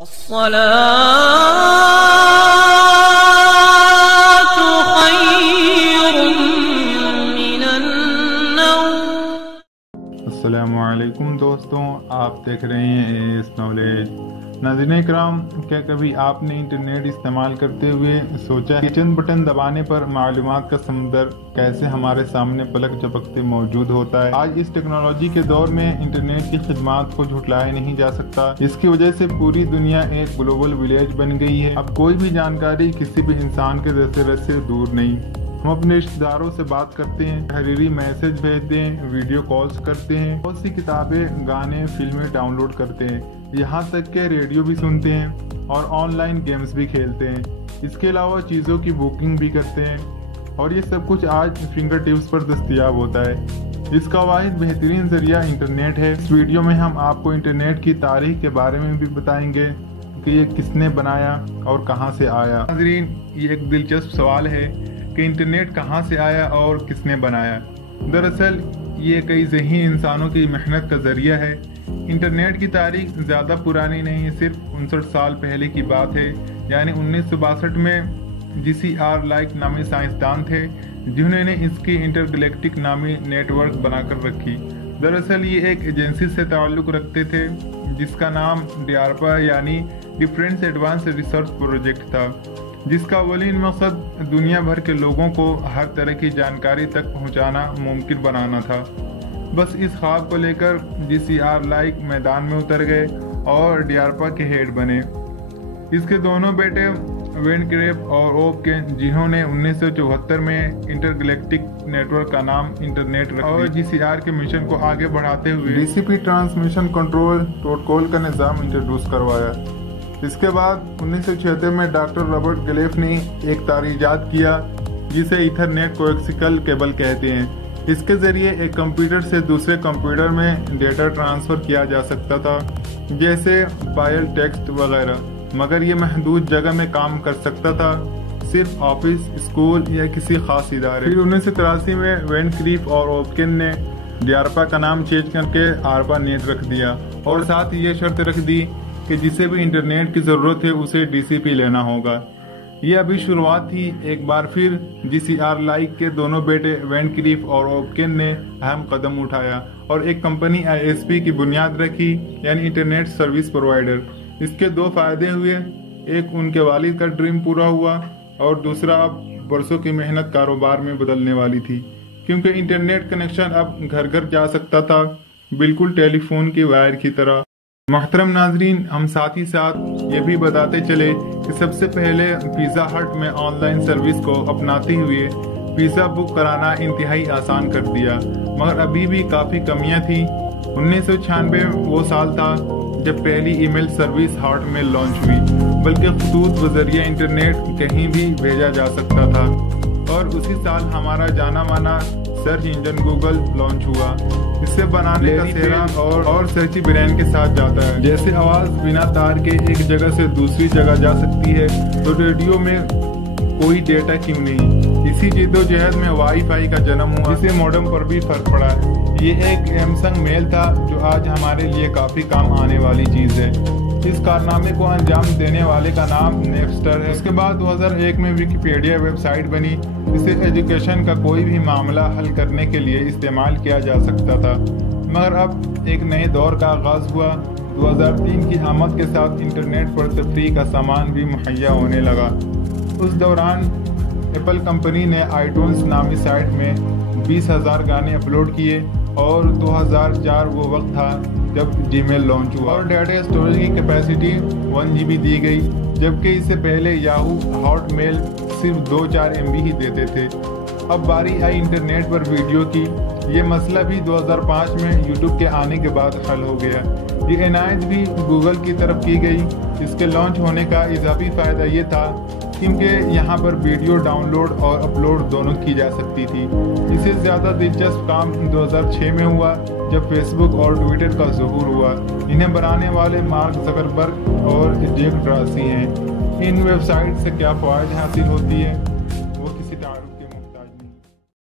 السلام علیکم دوستوں، آپ دیکھ رہے ہیں اس نالج۔ ناظرین اکرام، کیا کبھی آپ نے انٹرنیٹ استعمال کرتے ہوئے سوچا کہ چند بٹن دبانے پر معلومات کا سمندر کیسے ہمارے سامنے پلک جھپکتے موجود ہوتا ہے؟ آج اس ٹیکنالوجی کے دور میں انٹرنیٹ کی خدمات کو جھٹلایا نہیں جا سکتا۔ اس کی وجہ سے پوری دنیا ایک گلوبل ولیج بن گئی ہے۔ اب کوئی بھی جانکاری کسی بھی انسان کے دسترس سے دور نہیں۔ ہم اپنے رشتہ داروں سے بات کرتے ہیں، تحریری میسج بھیجتے ہیں، ویڈیو کالز کرتے ہیں، بہت سی کتابیں، گانے، فلمیں ڈاؤن لوڈ کرتے ہیں، یہاں تک کہ ریڈیو بھی سنتے ہیں اور آن لائن گیمز بھی کھیلتے ہیں۔ اس کے علاوہ چیزوں کی بکنگ بھی کرتے ہیں، اور یہ سب کچھ آج فنگر ٹپس پر دستیاب ہوتا ہے، جس کا واحد بہترین ذریعہ انٹرنیٹ ہے۔ اس ویڈیو میں ہم آپ کو انٹرنیٹ کی تاریخ کے بارے میں بھی بتائیں گے کہ یہ کس نے بنایا اور کہاں سے آیا۔ ناظرین، یہ ایک دلچسپ سوال ہے کہ انٹرنیٹ کہاں سے آیا اور کس نے بنایا۔ دراصل یہ کئی ذہین انسانوں کی محنت کا ذریعہ ہے۔ انٹرنیٹ کی تاریخ زیادہ پرانی نہیں، صرف 59 سال پہلے کی بات ہے، یعنی 1962 میں GCR لائک نامی سائنسدان تھے جنہوں نے اس کی انٹر گلیکٹک نامی نیٹ ورک بنا کر رکھی۔ دراصل یہ ایک ایجنسی سے تعلق رکھتے تھے جس کا نام ڈیارپا یعنی ڈیفرنس ایڈوانس ریسرچ پروجیکٹ تھا، جس کا اولین مقصد دنیا بھر کے لوگوں کو ہر طرح کی جانکاری تک پہنچانا ممکن بنانا تھا۔ بس اس خواب کو لے کر GCR لائک میدان میں اتر گئے اور ڈیارپا کے ہیڈ بنے۔ اس کے دونوں بیٹے وین کریپ اور اوپ کے، جنہوں نے 1974 میں انٹر گلیکٹک نیٹ ورک کا نام انٹرنیٹ رکھا اور GCR کے مشن کو آگے بڑھاتے ہوئے DCP ٹرانسمیشن کنٹرول پروٹوکول کا نظام انٹروڈیوس کروایا۔ اس کے بعد 1976 میں ڈاکٹر رابرٹ گلیف نے ایک تار ایجاد کیا جسے ایتھرنیٹ کویکسیکل کیبل کہتے ہیں۔ اس کے ذریعے ایک کمپیوٹر سے دوسرے کمپیوٹر میں ڈیٹا ٹرانسفر کیا جا سکتا تھا، جیسے فائل، ٹیکسٹ وغیرہ، مگر یہ محدود جگہ میں کام کر سکتا تھا، صرف آفس، اسکول یا کسی خاص ادارے۔ پھر 1983 میں وین کریپ اور اوپکن نے ڈیارپا کا نام چینج کر کے آرپا نیٹ رکھ دیا، اور ساتھ یہ شرط رکھ دی کہ جسے بھی انٹرنیٹ کی ضرورت ہے اسے DCP لینا ہوگا۔ یہ ابھی شروعات تھی۔ ایک بار پھر GCR لائک کے دونوں بیٹے وین کریف اور اوپکن نے اہم قدم اٹھایا اور ایک کمپنی ISP کی بنیاد رکھی، یعنی انٹرنیٹ سروس پرووائڈر۔ اس کے دو فائدے ہوئے، ایک ان کے والد کا ڈریم پورا ہوا اور دوسرا اب برسوں کی محنت کاروبار میں بدلنے والی تھی، کیونکہ انٹرنیٹ کنیکشن اب گھر گھر جا سکتا تھا، بالکل ٹیلی فون کی وائر کی طرح۔ محترم ناظرین، ہم ساتھ ہی ساتھ یہ بھی بتاتے چلے کہ سب سے پہلے پیزا ہٹ میں آن لائن سروس کو اپناتے ہوئے پیزا بک کرانا انتہائی آسان کر دیا، مگر ابھی بھی کافی کمیاں تھیں۔ 1996 وہ سال تھا جب پہلی ای میل سروس ہاٹ میل لانچ ہوئی، بلکہ خطوط بذریعہ انٹرنیٹ کہیں بھی بھیجا جا سکتا تھا، اور اسی سال ہمارا جانا مانا سرچ انجن گوگل لانچ ہوا۔ اسے بنانے کا سیرا اور سرچی برین کے ساتھ جاتا ہے۔ جیسے آواز بنا تار کے ایک جگہ سے دوسری جگہ جا سکتی ہے، تو ریڈیو میں کوئی ڈیٹا کیوں نہیں؟ اسی جد و جہد میں وائی فائی کا جنم ہوا، جسے موڈم پر بھی فرق پڑا۔ یہ ایک ایمسنگ میل تھا جو آج ہمارے لیے کافی کام آنے والی چیز ہے۔ اس کارنامے کو انجام دینے والے کا نام نیپسٹر ہے۔ اس کے بعد 2001 میں ویکیپیڈیا ویب سائٹ بنی، جسے ایجوکیشن کا کوئی بھی معاملہ حل کرنے کے لیے استعمال کیا جا سکتا تھا، مگر اب ایک نئے دور کا آغاز ہوا۔ 2003 کی آمد کے ساتھ انٹرنیٹ پر تفریح کا سامان بھی مہیا ہونے لگا۔ اس دوران ایپل کمپنی نے iTunes نامی سائٹ میں 20,000 گانے اپلوڈ کیے، اور 2004 وہ وقت تھا جب جی میل لانچ ہوا اور ڈیٹا اسٹوریج کی کیپیسٹی 1 GB دی گئی، جبکہ اس سے پہلے یاہو ہاٹ میل صرف 2-4 MB ہی دیتے تھے۔ اب باری آئی انٹرنیٹ پر ویڈیو کی۔ یہ مسئلہ بھی 2005 میں یوٹیوب کے آنے کے بعد حل ہو گیا۔ یہ عنایت بھی گوگل کی طرف کی گئی۔ اس کے لانچ ہونے کا اضافی فائدہ یہ تھا کیونکہ یہاں پر ویڈیو ڈاؤن لوڈ اور اپلوڈ دونوں کی جا سکتی تھی۔ اس سے زیادہ دلچسپ کام 2006 میں ہوا جب فیس بک اور ٹویٹر کا ظہور ہوا۔ انہیں بنانے والے مارک زکربرگ اور جیک ڈراسسی ہیں۔ ان ویب سائٹ سے کیا فوائد حاصل ہوتی ہے؟